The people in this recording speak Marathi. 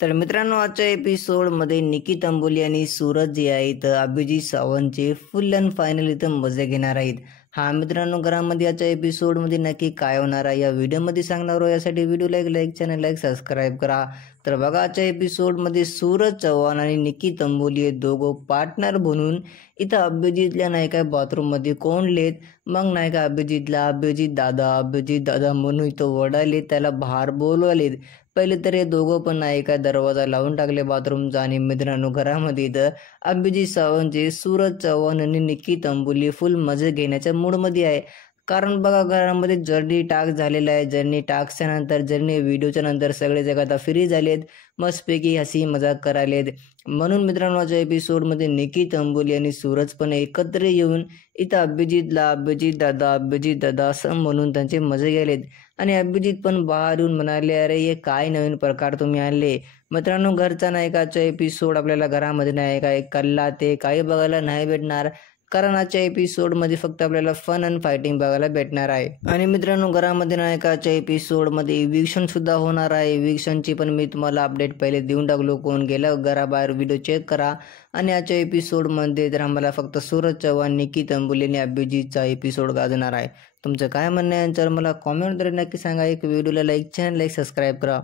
तर मित्रांनो, आजच्या एपिसोडमध्ये निकी तंबोली आणि सूरज जे आहेत अभिजित सावंतचे फुल अँड फायनल इथं मजे घेणार आहेत. हा मित्रांनो, घरामध्ये आजच्या एपिसोडमध्ये नक्की काय होणार आहे या व्हिडिओमध्ये सांगणार आहोत. यासाठी व्हिडिओ लाईक चॅनल सबस्क्राईब करा. तर बघा, आजच्या एपिसोडमध्ये सूरज चव्हाण आणि निकी तंबोली हे दोघं पार्टनर बनून इथं अभिजितला नाही काय बाथरूममध्ये कोंडलेत. मग नाही का अभिजित दादा म्हणून इथं वडालेत, त्याला बाहेर बोलवलेत. पहिले तर हे दोघं पण नाही का दरवाजा लावून टाकले बाथरूमचा. आणि मित्रांनो, घरामध्ये इथं अभिजित सावंतचे सूरज चव्हाण आणि निकी तंबोली फुल मजे घेण्याच्या मूडमध्ये आहे. कारण बघा, घरामध्ये जर्नी टास्क झालेला आहे. जर्नी टास्कच्या नंतर व्हिडिओच्या नंतर सगळे जग आता फ्री झालेत, मस्तपैकी हसी मजाक करायलेत. म्हणून मित्रांनो, आजच्या एपिसोडमध्ये निकी तंबोली आणि सूरज पण एकत्र येऊन इथं अभिजित दादा असं म्हणून त्यांचे मजे गेलेत. आणि अभिजित पण बाहेर येऊन म्हणाले, अरे हे काय नवीन प्रकार तुम्ही आणले. मित्रांनो, घरचा नाही का आजचा एपिसोड आपल्याला घरामध्ये नाही का एक कल्ला ते काही बघायला नाही भेटणार. कारण आजच्या एपिसोडमध्ये फक्त आपल्याला फन अँड फायटिंग बघायला भेटणार आहे. आणि मित्रांनो, घरामध्ये नाही का आजच्या एपिसोडमध्ये इविक्शन सुद्धा होणार आहे. इविक्शनची पण मी तुम्हाला अपडेट पहिले देऊन टाकलो. कोण गेलं घराबाहेर व्हिडिओ चेक करा. आणि आजच्या एपिसोडमध्ये तर आम्हाला फक्त सूरज चव्हाण, निकी तंबोली आणि अभिजितचा एपिसोड गाजणार आहे. तुमचं काय म्हणणं आहे याच्यावर मला कॉमेंटद्वारे नक्की सांगा. एक व्हिडिओला चॅनल सबस्क्राईब करा.